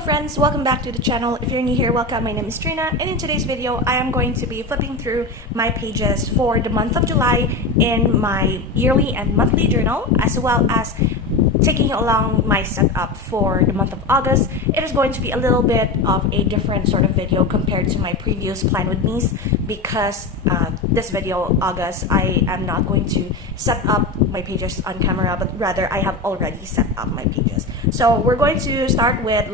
Hello friends, welcome back to the channel. If you're new here, welcome. My name is Trina, and in today's video I am going to be flipping through my pages for the month of July in my yearly and monthly journal, as well as taking along my setup for the month of August. It is going to be a little bit of a different sort of video compared to my previous Plan With Me's, because this video, August, I am not going to set up my pages on camera, but rather I have already set up my pages. So we're going to start with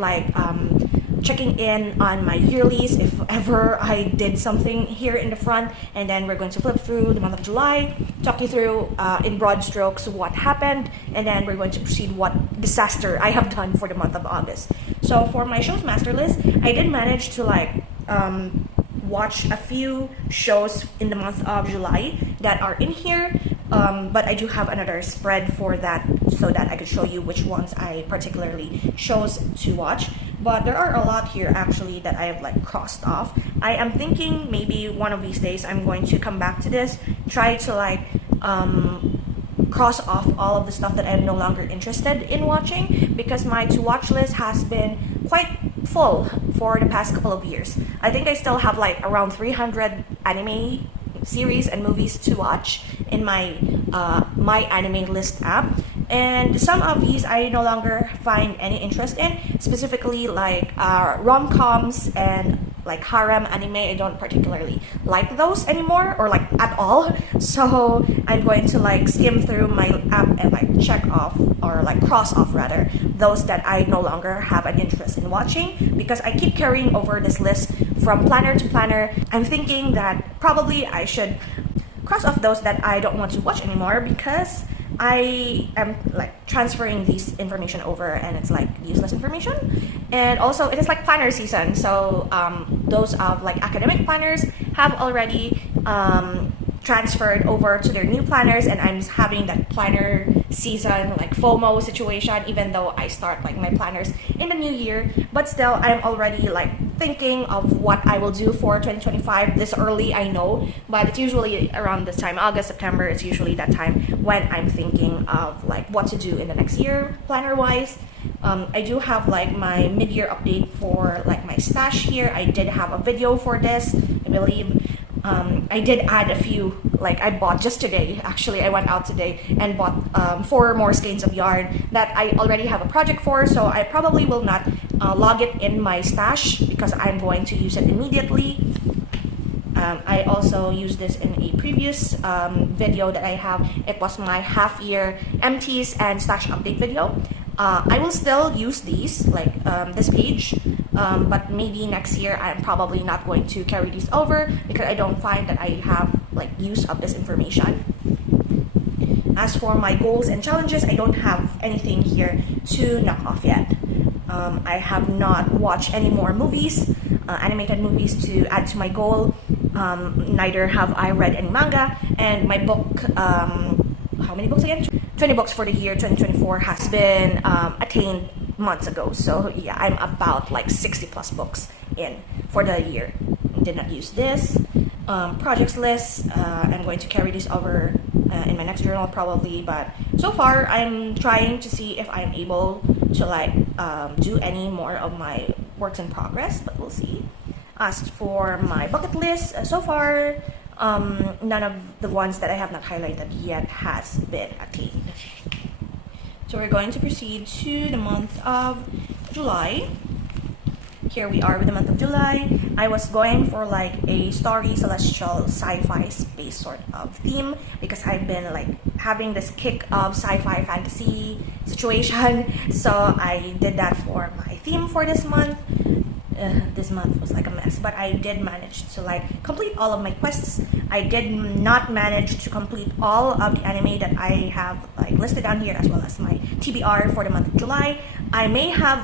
checking in on my yearlies, if ever I did something here in the front, and then we're going to flip through the month of July, talk you through in broad strokes what happened, and then we're going to proceed what disaster I have done for the month of August. So for my shows master list, I did manage to watch a few shows in the month of July that are in here, but I do have another spread for that so that I could show you which ones I particularly chose to watch. But there are a lot here actually that I have crossed off. I am thinking maybe one of these days I'm going to come back to this, try to cross off all of the stuff that I'm no longer interested in watching, because my to watch list has been quite full for the past couple of years. I think I still have around 300 anime series and movies to watch in my my anime list app, and some of these I no longer find any interest in, specifically rom-coms and harem anime. I don't particularly like those anymore, or at all. So I'm going to skim through my app and check off, or cross off rather, those that I no longer have an interest in watching, because I keep carrying over this list from planner to planner. I'm thinking that probably I should cross off those that I don't want to watch anymore, because I am transferring this information over and it's useless information. And also it is planner season, so those of academic planners have already transferred over to their new planners, and I'm having that planner season FOMO situation, even though I start my planners in the new year. But still, I'm already thinking of what I will do for 2025 this early, I know, but it's usually around this time, August, September. It's usually that time when I'm thinking of what to do in the next year planner wise. I do have my mid-year update for my stash here. I did have a video for this, I believe. I did add a few, I bought just today. Actually, I went out today and bought 4 more skeins of yarn that I already have a project for, so I probably will not log it in my stash because I'm going to use it immediately. I also used this in a previous video that I have. It was my half-year empties and stash update video. I will still use these, this page, but maybe next year I'm probably not going to carry these over because I don't find that I have use of this information. As for my goals and challenges, I don't have anything here to knock off yet. I have not watched any more movies, animated movies to add to my goal. Neither have I read any manga, and my book, how many books again? 20 books for the year 2024 has been attained months ago. So yeah, I'm about 60 plus books in for the year. Did not use this. Projects list, I'm going to carry this over in my next journal probably, but so far I'm trying to see if I'm able to do any more of my works in progress, but we'll see. As for my bucket list, so far none of the ones that I have not highlighted yet has been attained. So we're going to proceed to the month of July. Here we are with the month of July. I was going for a starry, celestial, sci-fi space sort of theme, because I've been having this kick of sci-fi fantasy situation. So I did that for my theme for this month. This month was a mess, but I did manage to complete all of my quests. I did not manage to complete all of the anime that I have listed down here, as well as my TBR for the month of July. I may have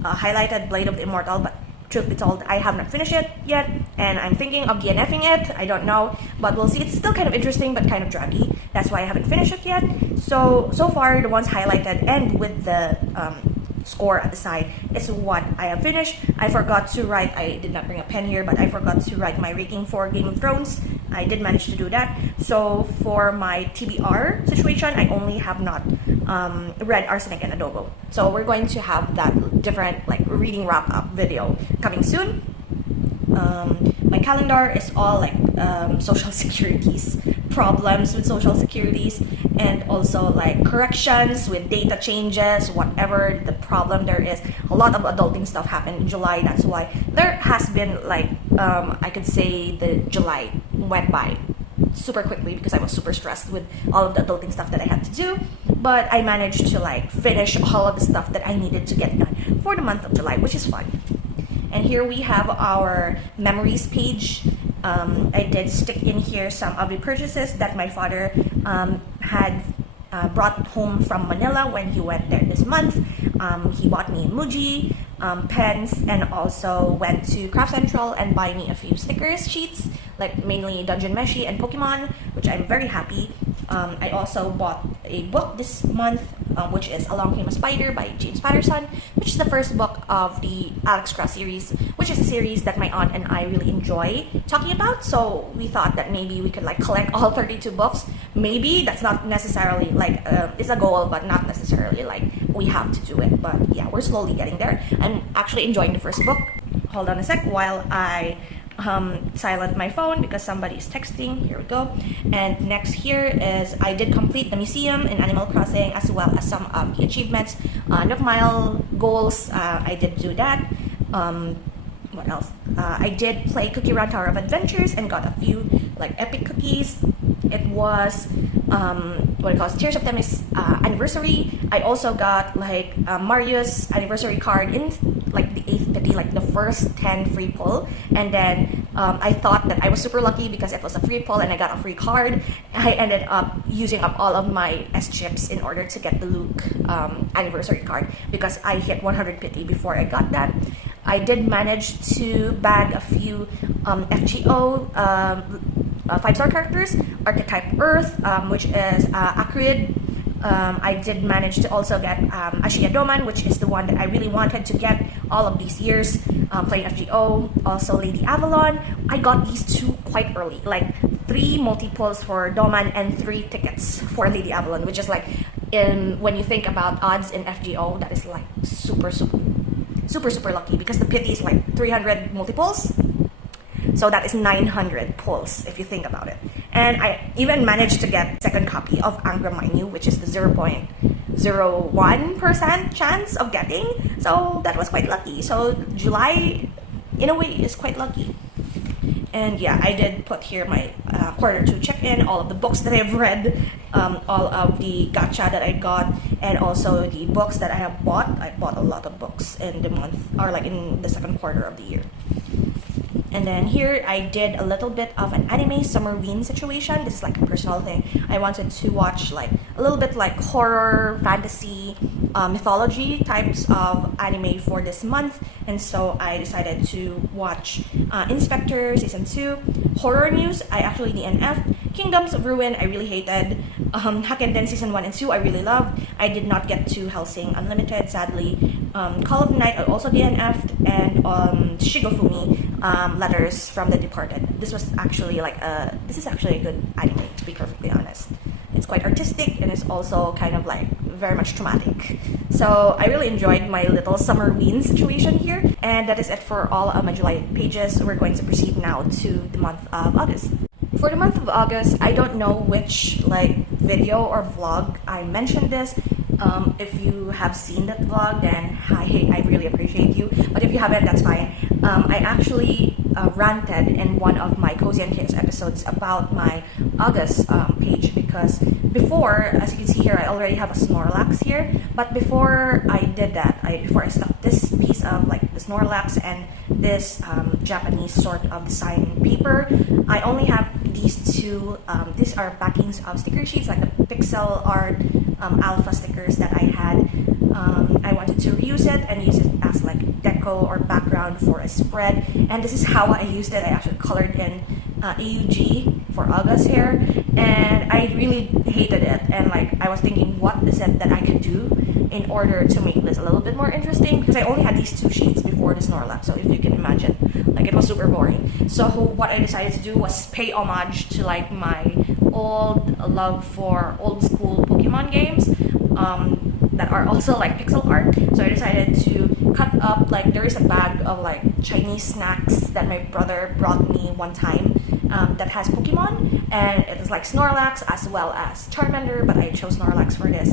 highlighted Blade of the Immortal, but truth be told, I have not finished it yet, and I'm thinking of DNFing it. I don't know, but we'll see. It's still kind of interesting, but kind of draggy. That's why I haven't finished it yet. So far, the ones highlighted and with the score at the side is what I have finished. I forgot to write, I did not bring a pen here, but I forgot to write my rating for Game of Thrones. I did manage to do that. So for my TBR situation, I only have not read Arsenic and Adobo. So we're going to have that different like reading wrap up video coming soon. My calendar is all like social securities, problems with social securities, and also like corrections with data changes, whatever the problem there is. A lot of adulting stuff happened in July. That's why there has been like I could say the July went by super quickly because I was super stressed with all of the adulting stuff that I had to do. But I managed to like finish all of the stuff that I needed to get done for the month of July, which is fun. And here we have our memories page. I did stick in here some of the purchases that my father had brought home from Manila when he went there this month. He bought me Muji, pens, and also went to Craft Central and buy me a few stickers sheets, like mainly Dungeon Meshi and Pokemon, which I'm very happy. I also bought a book this month, which is Along Came a Spider by James Patterson, which is the first book of the Alex Cross series, which is a series that my aunt and I really enjoy talking about. So we thought that maybe we could like collect all 32 books. Maybe that's not necessarily like it's a goal, but not necessarily like we have to do it. But yeah, we're slowly getting there. I'm actually enjoying the first book. Hold on a sec while I silent my phone because somebody is texting. Here we go. And next here is I did complete the museum in Animal Crossing, as well as some of the achievements, Nook Mile goals. I did do that. What else? I did play Cookie Run Tower of Adventures and got a few like epic cookies. It was what it calls Tears of Themis anniversary. I also got like Mario's anniversary card in like the 8th pity, like the first 10 free pull, and then I thought that I was super lucky because it was a free pull and I got a free card. I ended up using up all of my S chips in order to get the Luke anniversary card because I hit 100 pity before I got that. I did manage to bag a few FGO 5-star characters, Archetype Earth, which is Acrid. I did manage to also get Ashia Doman, which is the one that I really wanted to get all of these years, playing FGO. Also Lady Avalon. I got these two quite early, like 3 multiples for Doman and 3 tickets for Lady Avalon, which is like, when you think about odds in FGO, that is like super lucky because the pity is like 300 multiples. So that is 900 pulls if you think about it. And I even managed to get second copy of Angra Mainyu, which is the 0.01% chance of getting. So that was quite lucky. So July, in a way, is quite lucky. And yeah, I did put here my quarter 2 check-in, all of the books that I've read, all of the gacha that I got, and also the books that I have bought. I bought a lot of books in the month, or like in the second quarter of the year. And then here I did a little bit of an anime Summerween situation. This is like a personal thing. I wanted to watch like a little bit like horror, fantasy, mythology types of anime for this month. And so I decided to watch Inspector Season 2, Horror News, I actually DNF, Kingdoms of Ruin, I really hated, Hackenden Season 1 and 2, I really loved. I did not get to Hellsing Unlimited, sadly. Call of the Night, I also DNF'd, and Shigofumi, Letters from the Departed. This was actually like this is actually a good anime, to be perfectly honest. It's quite artistic and it's also kind of like very much traumatic. So I really enjoyed my little Summerween situation here. And that is it for all of my July pages. We're going to proceed now to the month of August. For the month of August, I don't know which like video or vlog I mentioned this. If you have seen that vlog, then I really appreciate you. But if you haven't, that's fine. I actually ranted in one of my Cozy and Chaos episodes about my August page because before, as you can see here, I already have a Snorlax here. But before I did that, before I stuck this piece of like the Snorlax and this Japanese sort of design paper, I only have these two. These are backings of sticker sheets, like the pixel art alpha stickers that I had. I wanted to reuse it and use it as like deco or background for a spread, and this is how I used it. I actually colored in AUG for August here, and I really hated it. And like I was thinking, what is it that I could do in order to make this a little bit more interesting? Because I only had these 2 sheets before the Snorlax, so if you can imagine, like it was super boring. So what I decided to do was pay homage to like my old love for old school Pokemon games. That are also like pixel art. So I decided to cut up, like there is a bag of like Chinese snacks that my brother brought me one time that has Pokemon, and it is like Snorlax as well as Charmander, but I chose Snorlax for this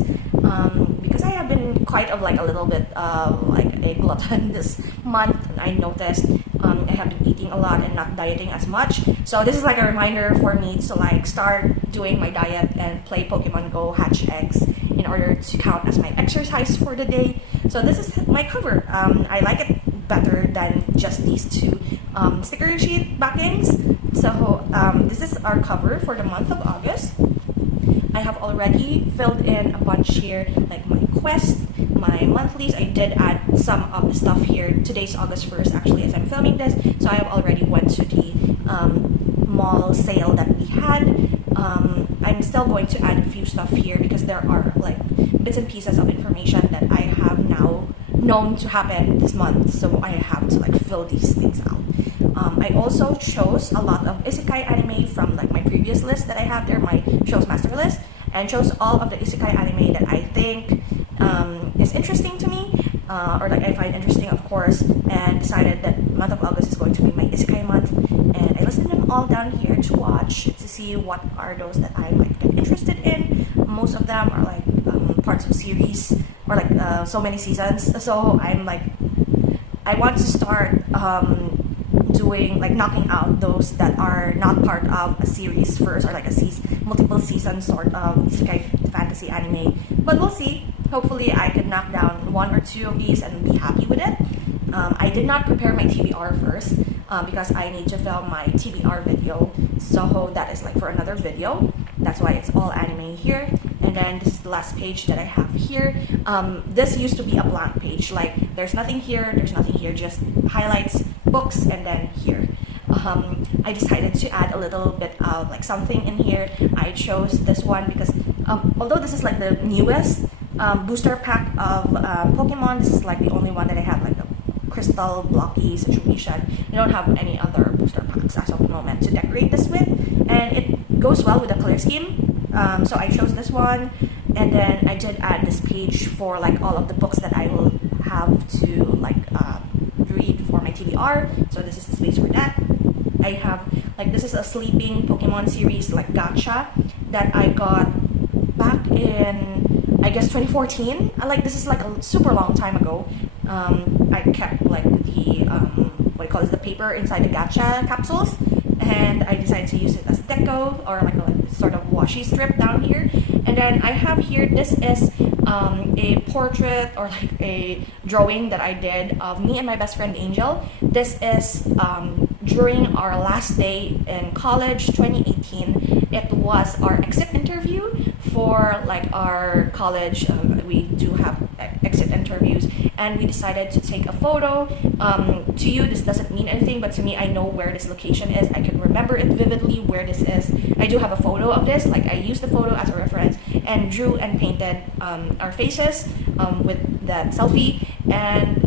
because I have been quite of like a little bit like a glutton this month. I noticed I have been eating a lot and not dieting as much, so this is like a reminder for me to like start doing my diet and play Pokemon Go, hatch eggs in order to count as my exercise for the day. So this is my cover. I like it better than just these 2 sticker sheet backings. So this is our cover for the month of August. I have already filled in a bunch here, like my quest, my monthlies. I did add some of the stuff here. Today's August 1st actually as I'm filming this, so I have already went to the mall sale that we had. I'm still going to add a few stuff here because there are like bits and pieces of information that I have now known to happen this month, so I have to like fill these things out. I also chose a lot of isekai anime from like my previous list that I have there, my shows master list, and chose all of the isekai anime that I think is interesting to me, or like I find interesting, of course, and decided that month of August is going to be my isekai month, and I listed them all down here to watch to see what are those that I might get interested in. Most of them are like parts of series or like so many seasons, so I'm like I want to start doing like knocking out those that are not part of a series first, or like a multiple season sort of isekai fantasy anime, but we'll see. Hopefully I could knock down 1 or 2 of these and be happy with it. I did not prepare my TBR first because I need to film my TBR video, so that is like for another video. That's why it's all anime here. And then this is the last page that I have here. This used to be a blank page, like there's nothing here, just highlights, books, and then here. I decided to add a little bit of like something in here. I chose this one because although this is like the newest booster pack of Pokemon, this is like the only one that I have like the crystal blocky situation. I don't have any other booster packs as of the moment to decorate this with, and it goes well with the color scheme. So I chose this one, and then I did add this page for like all of the books that I will have to like read for my TBR. So this is the space for that. I have like this is a sleeping Pokemon series like gacha that I got back in I guess 2014. Like this is like a super long time ago. I kept like the what do you call this, the paper inside the gacha capsules, and I decided to use it as deco or like a sort of washi strip down here. And then I have here, this is a portrait or like a drawing that I did of me and my best friend Angel. This is during our last day in college 2018. It was our exit interview for like our college. We do have exit interviews, and we decided to take a photo. To you this doesn't mean anything, but to me, I know where this location is. I can remember it vividly where this is. I do have a photo of this, like I used the photo as a reference and drew and painted our faces with that selfie. And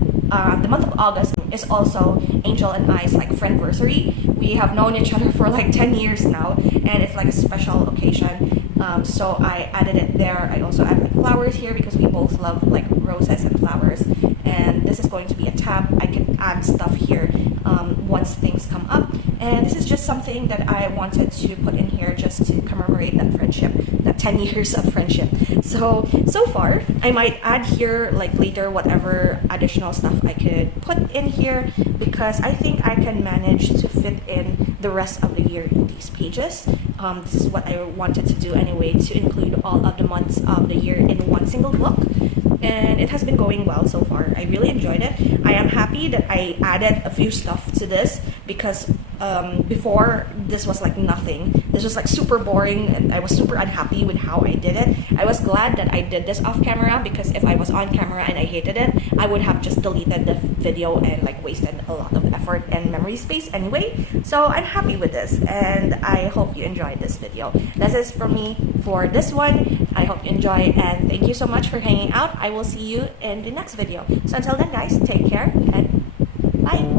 the month of August is also Angel and I's like friendversary. We have known each other for like 10 years now, and it's like a special occasion. So I added it there. I also added like flowers here because we both love like roses and flowers. And this is going to be a tab. I can add stuff here once things come up. And this is just something that I wanted to put in here just to commemorate that friendship, that 10 years of friendship. So far, I might add here like later whatever additional stuff I could put in here, because I think I can manage to fit in the rest of the year in these pages. This is what I wanted to do anyway, to include all of the months of the year in one single book. And it has been going well so far. I really enjoyed it. I am happy that I added a few stuff to this because before, this was like nothing. This was like super boring, and I was super unhappy with how I did it. I was glad that I did this off camera, because if I was on camera and I hated it, I would have just deleted the video and like wasted a lot of effort and memory space anyway. So I'm happy with this, and I hope you enjoyed this video. This is from me for this one. I hope you enjoy, and thank you so much for hanging out. I will see you in the next video. So until then, guys, take care and bye.